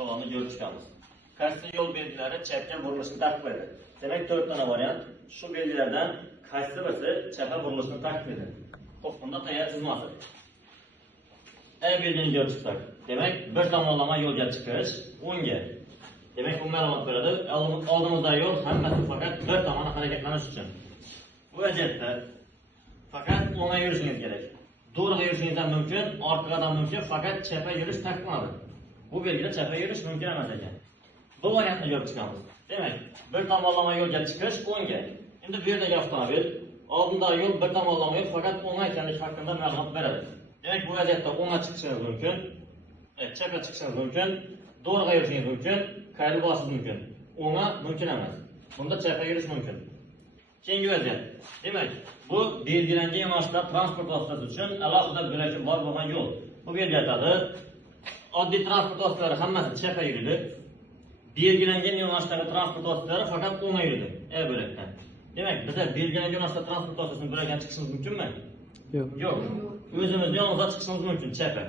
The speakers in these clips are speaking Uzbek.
Savamı görüp çıkamiz. Qaysi yo'l belgilari chapga burilishni ta'kidlaydi? Demak, 4 tane variant. Shu belgilardan qaysi birisi chapga burilishni ta'kidlaydi? Xo'p, bunda tayyor chizmasi. belgini ko'rib chiqsak. Demak, bir tomonlama yo'lga chiqish o'ngga. Demak, bu ma'lumot beradi. Oldimizda yo'l hammasi faqat bir tomonni harakatlanish uchun. Bu vaziyatda faqat o'ngga yurishingiz kerak. To'g'riga yurishingiz ham mumkin, orqaga ham mumkin, faqat chapga yurish taqiqlanadi. Bu belgida chapga yurish mumkin emas ekan. Bu variantni ko'rib chiqamiz. Demak, bir tomonlama yo'lga chiqish o'ngga. Endi bu yerdagi avtomobil oldinda yo'l bir tomonlama yo'l faqat o'ngga ekanligi haqida ma'lumot beradi. Demak, bu vaziyatda o'ngga chiqishingiz mumkin, chapga chiqishingiz mumkin, to'g'riga yurishingiz mumkin, qayrib olishingiz mumkin. O'ngga mumkin emas. Bunda chapga yurish mumkin. Keyingi vaziyat. Demak, bu belgilangan yo'nalishda transport vositasi uchun alohida bo'lagi bor bo'lgan yo'l. Bu belgilatadi. Oddiy transport vositalari hammasi chapga yuradi. Belgilangan yo'nalishdagi transport vositalari faqat o'ngga yuradi. Bo'lakdan. Demak, bizlar belgilangan yo'nalishda transport vositasini bo'lakdan chiqishimiz mumkinmi? Yo'q. O'zimiz yolg'iz chiqishimiz mumkin chapga.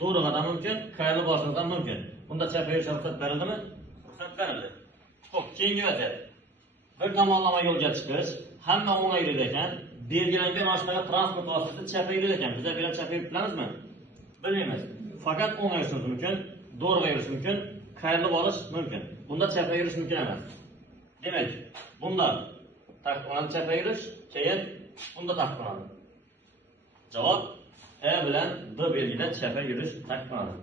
To'g'riga ham mumkin, qayrib olishimiz ham mumkin. Bunda chapga yurish ruxsat berildimi? Ruxsat berildi. Xo'p, keyingi vaziyat. Bir tomonlama yo'lga chiqish, hamma o'ngga yuradi ekan, belgilangan yo'nalishdagi transport vositasi chapga yuradi ekan. Bizlar bilan chapga yurib bilamizmi? Bilmaymiz. Faqat o'ngga yurishimiz mumkin, to'g'riga yurish mumkin, qayrib olish mumkin. Bunda chapga yurish mumkin emas. Demak, bunda taqiqlanadi chapga yurish, keyin bunda taqiqlanadi. Javob: bilan B belgida chapga yurish taqiqlanadi.